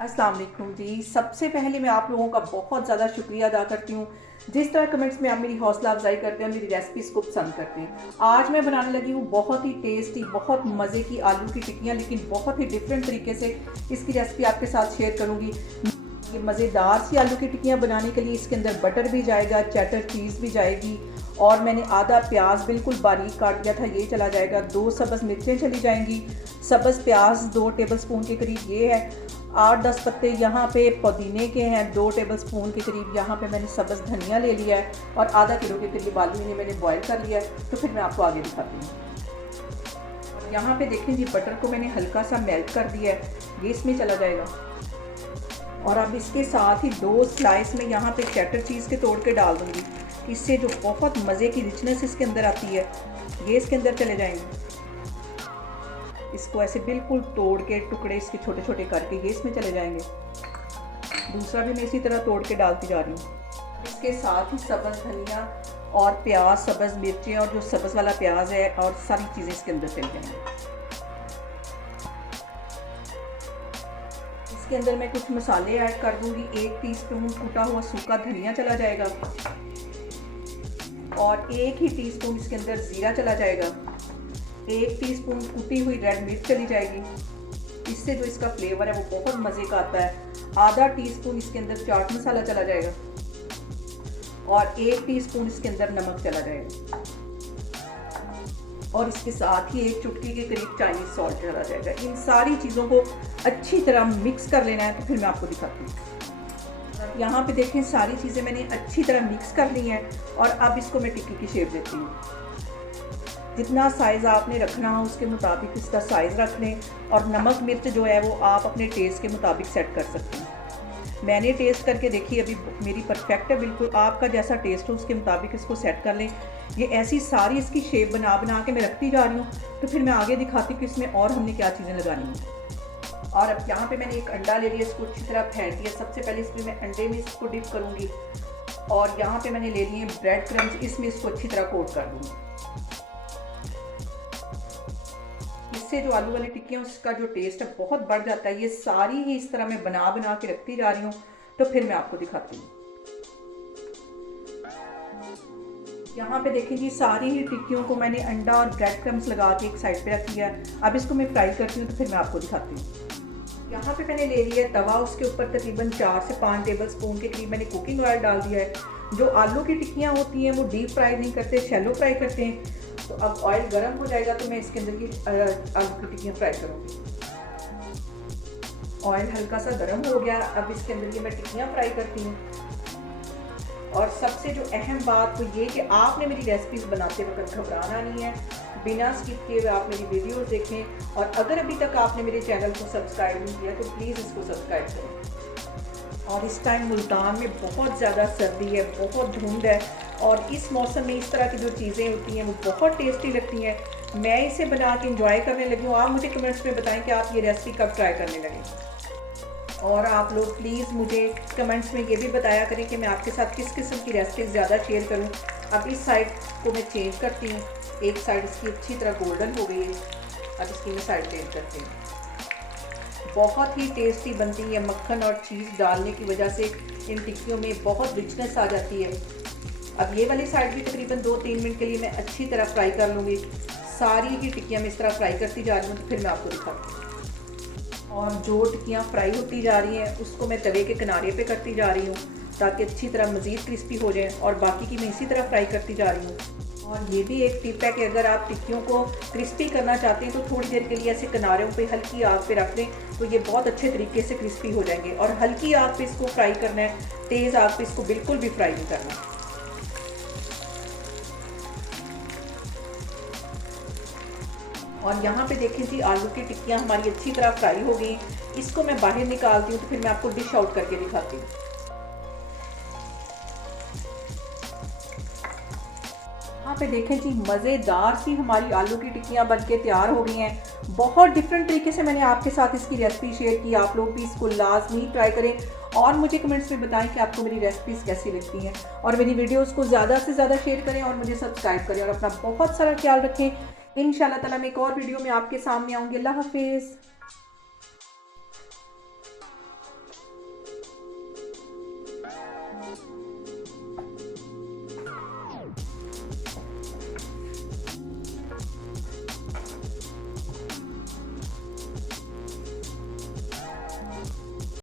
अस्सलाम वालेकुम जी। सबसे पहले मैं आप लोगों का बहुत ज़्यादा शुक्रिया अदा करती हूँ जिस तरह कमेंट्स में आप मेरी हौसला अफजाई करते हैं, मेरी रेसिपीज़ को पसंद करते हैं। आज मैं बनाने लगी हूँ बहुत ही टेस्टी, बहुत मज़े की आलू की टिक्कियाँ, लेकिन बहुत ही डिफरेंट तरीके से इसकी रेसिपी आपके साथ शेयर करूँगी। ये मज़ेदार सी आलू की टिक्कियाँ बनाने के लिए इसके अंदर बटर भी जाएगा, चेडर चीज़ भी जाएगी, और मैंने आधा प्याज बिल्कुल बारीक काट लिया था, ये चला जाएगा। 2 सब्ज़ मिर्चें चली जाएंगी। सब्ज़ प्याज 2 टेबलस्पून के करीब ये है। 8-10 पत्ते यहाँ पे पुदीने के हैं, 2 टेबलस्पून के करीब यहाँ पे मैंने सब्ज़ धनिया ले लिया है, और आधा किलो के करीब आलू इन्हें मैंने बॉयल कर लिया है। तो फिर मैं आपको आगे दिखाती हूँ। और यहाँ पे देखें जी, बटर को मैंने हल्का सा मेल्ट कर दिया है, ये इसमें चला जाएगा। और अब इसके साथ ही 2 स्लाइस में यहाँ पे चेडर चीज़ के तोड़ के डाल दूँगी। इससे जो बहुत मज़े की रिचनेस इसके अंदर आती है, ये इसके अंदर चले जाएंगे। इसको ऐसे बिल्कुल तोड़ के टुकड़े इसके छोटे छोटे करके ये इसमें चले जाएंगे। दूसरा भी मैं इसी तरह तोड़ के डालती जा रही हूँ। इसके साथ ही सब्ज़ धनिया और प्याज, सब्ज़ मिर्चें और जो सब्ज़ वाला प्याज है, और सारी चीज़ें इसके अंदर चली जाएंगी। इसके अंदर मैं कुछ मसाले ऐड कर दूंगी। 1 टीस्पून कूटा हुआ सूखा धनिया चला जाएगा, और 1 ही टीस्पून इसके अंदर ज़ीरा चला जाएगा। 1 टीस्पून कुटी हुई रेड मिर्च चली जाएगी। इससे जो इसका फ्लेवर है वो बहुत मज़े का आता है। आधा टीस्पून इसके अंदर चाट मसाला चला जाएगा, और 1 टीस्पून इसके अंदर नमक चला जाएगा, और इसके साथ ही 1 चुटकी के करीब चाइनीज़ सॉल्ट चला जाएगा। इन सारी चीज़ों को अच्छी तरह मिक्स कर लेना है। तो फिर मैं आपको दिखाती हूँ। यहाँ पे देखें, सारी चीज़ें मैंने अच्छी तरह मिक्स कर ली हैं, और अब इसको मैं टिक्की की शेप देती हूँ। जितना साइज़ आपने रखना हो उसके मुताबिक इसका साइज़ रख लें, और नमक मिर्च जो है वो आप अपने टेस्ट के मुताबिक सेट कर सकते हैं। मैंने टेस्ट करके देखी, अभी मेरी परफेक्ट है बिल्कुल। आपका जैसा टेस्ट हो उसके मुताबिक इसको सेट कर लें। ये ऐसी सारी इसकी शेप बना बना के मैं रखती जा रही हूँ। तो फिर मैं आगे दिखाती हूँ कि इसमें और हमने क्या चीज़ें लगानी हैं। और अब यहाँ पे मैंने 1 अंडा ले लिया, इसको अच्छी तरह फेंट दिया। सबसे पहले इसमें मैं अंडे में इसको डिप करूँगी, और यहाँ पे मैंने ले लिए ब्रेड क्रम्स, इसमें इसको अच्छी तरह कोट कर दूँगी। इससे जो आलू वाली टिक्कियाँ उसका जो टेस्ट है बहुत बढ़ जाता है। ये सारी ही इस तरह मैं बना बना के रखती जा रही हूँ। तो फिर मैं आपको दिखाती हूँ। यहाँ पे देखिए जी, सारी ही टिक्कियों को मैंने अंडा और ब्रेड क्रम्स लगा के एक साइड पे रख दिया है। अब इसको मैं फ्राई करती हूँ, तो फिर मैं आपको दिखाती हूँ। यहाँ पे मैंने ले लिया है तवा, उसके ऊपर तकरीबन 4 से 5 टेबलस्पून के करीब मैंने कुकिंग ऑयल डाल दिया है। जो आलू की टिक्कियाँ होती हैं वो डीप फ्राई नहीं करते, शैलो फ्राई करते हैं। तो अब ऑयल गर्म हो जाएगा, तो मैं इसके अंदर ये आलू की टिक्कियाँ फ्राई करूँगी। ऑयल हल्का सा गर्म हो गया, अब इसके अंदर ये मैं टिक्कियाँ फ्राई करती हूँ। और सबसे जो अहम बात वो ये कि आपने मेरी रेसिपीज़ बनाते वक्त घबराना नहीं है। बिना स्किप किए हुए आप मेरी वीडियोस देखें, और अगर अभी तक आपने मेरे चैनल को सब्सक्राइब नहीं किया तो प्लीज़ इसको सब्सक्राइब करें। और इस टाइम मुल्तान में बहुत ज़्यादा सर्दी है, बहुत धुंध है, और इस मौसम में इस तरह की जो चीज़ें होती हैं वो बहुत टेस्टी लगती हैं। मैं इसे बना के इंजॉय करने लगी हूँ। आप मुझे कमेंट्स में बताएं कि आप ये रेसिपी कब ट्राई करने लगे। और आप लोग प्लीज़ मुझे कमेंट्स में ये भी बताया करें कि मैं आपके साथ किस किस्म की रेसिपी ज़्यादा शेयर करूं। अब इस साइड को मैं चेंज करती हूँ। एक साइड इसकी अच्छी तरह गोल्डन हो गई है, अब इसकी मैं साइड चेंज करती हूँ। बहुत ही टेस्टी बनती है। मक्खन और चीज़ डालने की वजह से इन टिक्कियों में बहुत रिचनेस आ जाती है। अब ये वाली साइड भी तकरीबन 2-3 मिनट के लिए मैं अच्छी तरह फ्राई कर लूँगी। सारी ही टिक्कियाँ मैं इस तरह फ्राई करती जा रही हूँ। तो फिर मैं आपको दिखाती हूँ। और जो टिक्कियाँ फ्राई होती जा रही हैं उसको मैं तवे के किनारे पे करती जा रही हूँ, ताकि अच्छी तरह मज़ीद क्रिस्पी हो जाए, और बाकी की मैं इसी तरह फ्राई करती जा रही हूँ। और ये भी एक टिप है कि अगर आप टिक्कियों को क्रिस्पी करना चाहते हैं तो थोड़ी देर के लिए ऐसे किनारों पे हल्की आग पे रख दें, तो ये बहुत अच्छे तरीके से क्रिस्पी हो जाएंगे। और हल्की आग पे इसको फ्राई करना है, तेज़ आग पे इसको बिल्कुल भी फ्राई नहीं करना। और यहाँ पे देखें जी, आलू की टिक्कियाँ हमारी अच्छी तरह फ्राई हो गई। इसको मैं बाहर निकालती हूँ, तो फिर मैं आपको डिश आउट करके दिखाती हूँ। यहाँ पे देखें जी, मज़ेदार सी हमारी आलू की टिक्कियाँ बनके तैयार हो गई हैं। बहुत डिफरेंट तरीके से मैंने आपके साथ इसकी रेसिपी शेयर की। आप लोग भी इसको लाजमी ट्राई करें, और मुझे कमेंट्स में बताएं कि आपको मेरी रेसिपीज़ कैसी लगती हैं। और मेरी वीडियोज़ को ज़्यादा से ज़्यादा शेयर करें, और मुझे सब्सक्राइब करें, और अपना बहुत सारा ख्याल रखें। इंशाल्लाह ताला मैं एक और वीडियो में आपके सामने आऊँगी। अल्लाह हाफिज़।